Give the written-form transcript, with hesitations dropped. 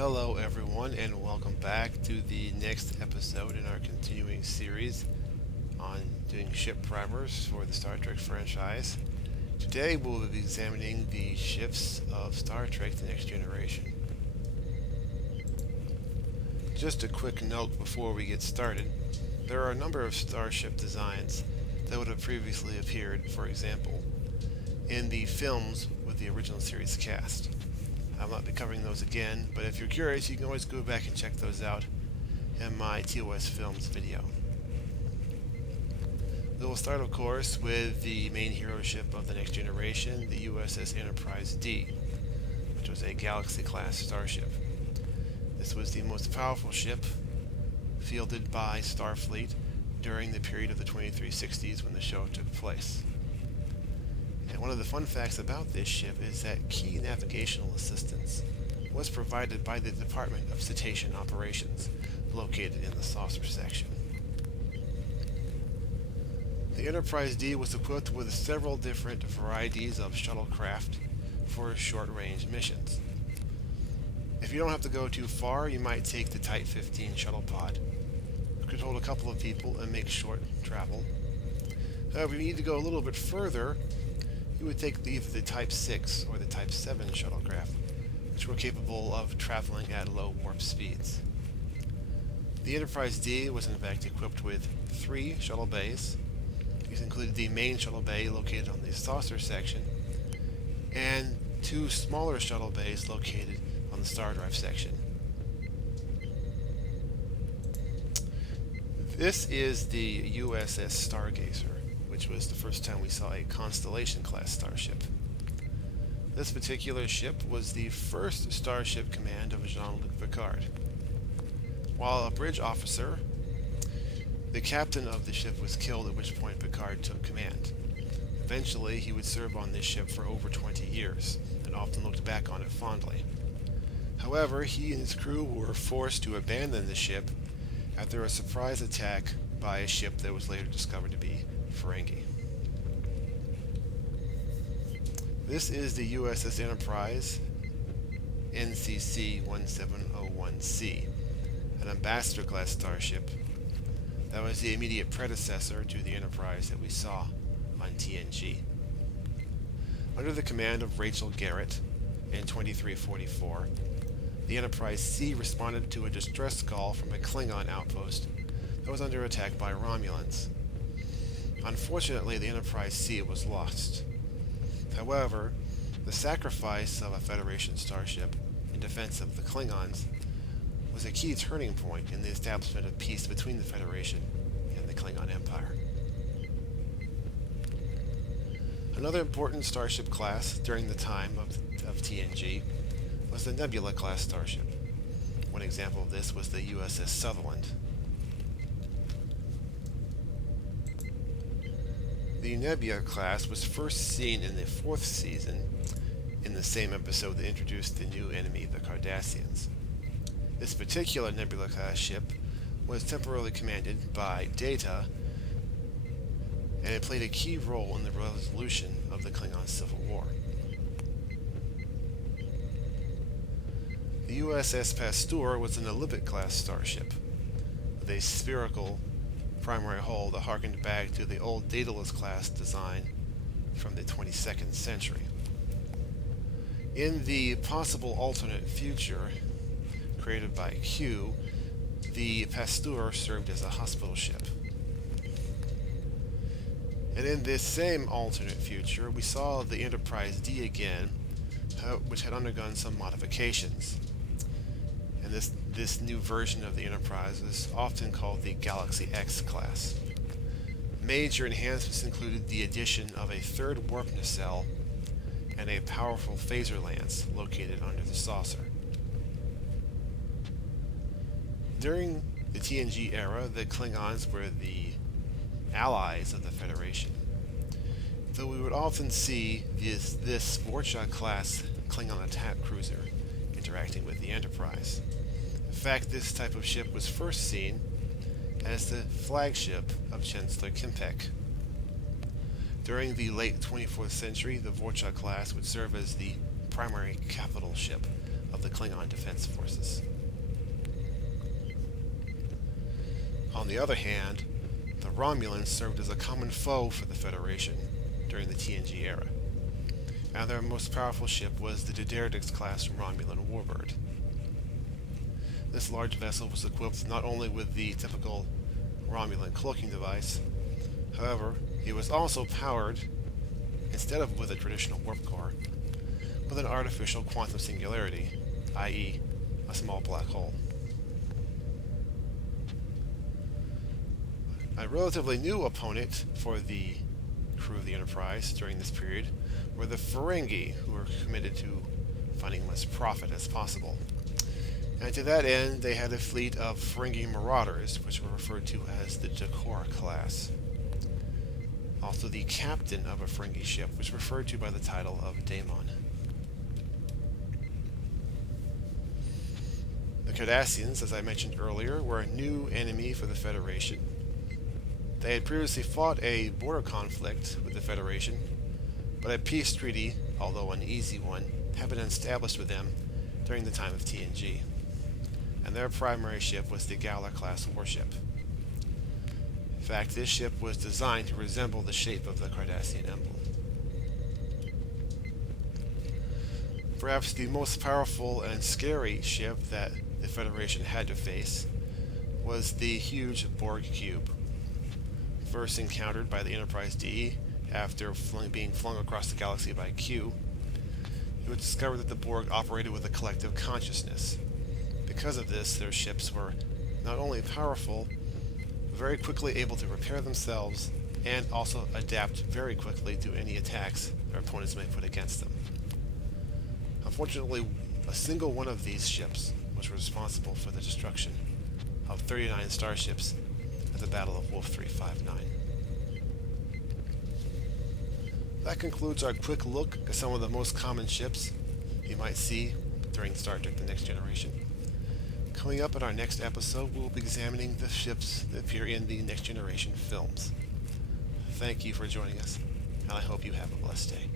Hello, everyone, and welcome back to the next episode in our continuing series on doing ship primers for the Star Trek franchise. Today, we'll be examining the ships of Star Trek The Next Generation. Just a quick note before we get started. There are a number of starship designs that would have previously appeared, for example, in the films with the original series cast. I'll not be covering those again, but if you're curious, you can always go back and check those out in my TOS Films video. We will start, of course, with the main hero ship of the Next Generation, the USS Enterprise D, which was a Galaxy-class starship. This was the most powerful ship fielded by Starfleet during the period of the 2360s when the show took place. And one of the fun facts about this ship is that key navigational assistance was provided by the Department of Cetacean Operations, located in the saucer section. The Enterprise D was equipped with several different varieties of shuttlecraft for short-range missions. If you don't have to go too far, you might take the Type 15 shuttle pod. It could hold a couple of people and make short travel. However, if you need to go a little bit further, you would take either the Type 6 or the Type 7 shuttlecraft, which were capable of traveling at low warp speeds. The Enterprise D was in fact equipped with 3 shuttle bays. These included the main shuttle bay located on the saucer section, and 2 smaller shuttle bays located on the star drive section. This is the USS Stargazer, which was the first time we saw a Constellation-class starship. This particular ship was the first starship command of Jean-Luc Picard. While a bridge officer, the captain of the ship was killed, at which point Picard took command. Eventually, he would serve on this ship for over 20 years, and often looked back on it fondly. However, he and his crew were forced to abandon the ship after a surprise attack by a ship that was later discovered to be Ferengi. This is the USS Enterprise NCC-1701C, an ambassador-class starship that was the immediate predecessor to the Enterprise that we saw on TNG. Under the command of Rachel Garrett in 2344, the Enterprise C responded to a distress call from a Klingon outpost that was under attack by Romulans. Unfortunately, the Enterprise C was lost. However, the sacrifice of a Federation starship in defense of the Klingons was a key turning point in the establishment of peace between the Federation and the Klingon Empire. Another important starship class during the time of TNG was the Nebula-class starship. One example of this was the USS Sutherland. The Nebula class was first seen in the 4th season, in the same episode that introduced the new enemy, the Cardassians. This particular Nebula class ship was temporarily commanded by Data, and it played a key role in the resolution of the Klingon Civil War. The USS Pasteur was an Elliptic-class starship with a spherical primary hull that harkened back to the old Daedalus-class design from the 22nd century. In the possible alternate future created by Q, the Pasteur served as a hospital ship. And in this same alternate future, we saw the Enterprise D again, which had undergone some modifications. And this new version of the Enterprise is often called the Galaxy X class. Major enhancements included the addition of a 3rd warp nacelle and a powerful phaser lance located under the saucer. During the TNG era, the Klingons were the allies of the Federation, though we would often see this Vorcha-class Klingon attack cruiser interacting with the Enterprise. In fact, this type of ship was first seen as the flagship of Chancellor Kimpek. During the late 24th century, the Vorcha class would serve as the primary capital ship of the Klingon defense forces. On the other hand, the Romulans served as a common foe for the Federation during the TNG era, and their most powerful ship was the Diderdix-class Romulan warbird. This large vessel was equipped not only with the typical Romulan cloaking device, however, it was also powered, instead of with a traditional warp core, with an artificial quantum singularity, i.e., a small black hole. A relatively new opponent for the crew of the Enterprise during this period were the Ferengi, who were committed to finding as much profit as possible. And to that end, they had a fleet of Ferengi marauders, which were referred to as the Jakor class. Also the captain of a Ferengi ship was referred to by the title of Daemon. The Cardassians, as I mentioned earlier, were a new enemy for the Federation. They had previously fought a border conflict with the Federation, but a peace treaty, although an easy one, had been established with them during the time of TNG, and their primary ship was the Gala-class warship. In fact, this ship was designed to resemble the shape of the Cardassian emblem. Perhaps the most powerful and scary ship that the Federation had to face was the huge Borg cube, first encountered by the Enterprise D after being flung across the galaxy by Q. It was discovered that the Borg operated with a collective consciousness. Because of this, their ships were not only powerful, very quickly able to repair themselves, and also adapt very quickly to any attacks their opponents may put against them. Unfortunately, a single one of these ships was responsible for the destruction of 39 starships at the Battle of Wolf 359. That concludes our quick look at some of the most common ships you might see during Star Trek The Next Generation. Coming up in our next episode, we'll be examining the ships that appear in the Next Generation films. Thank you for joining us, and I hope you have a blessed day.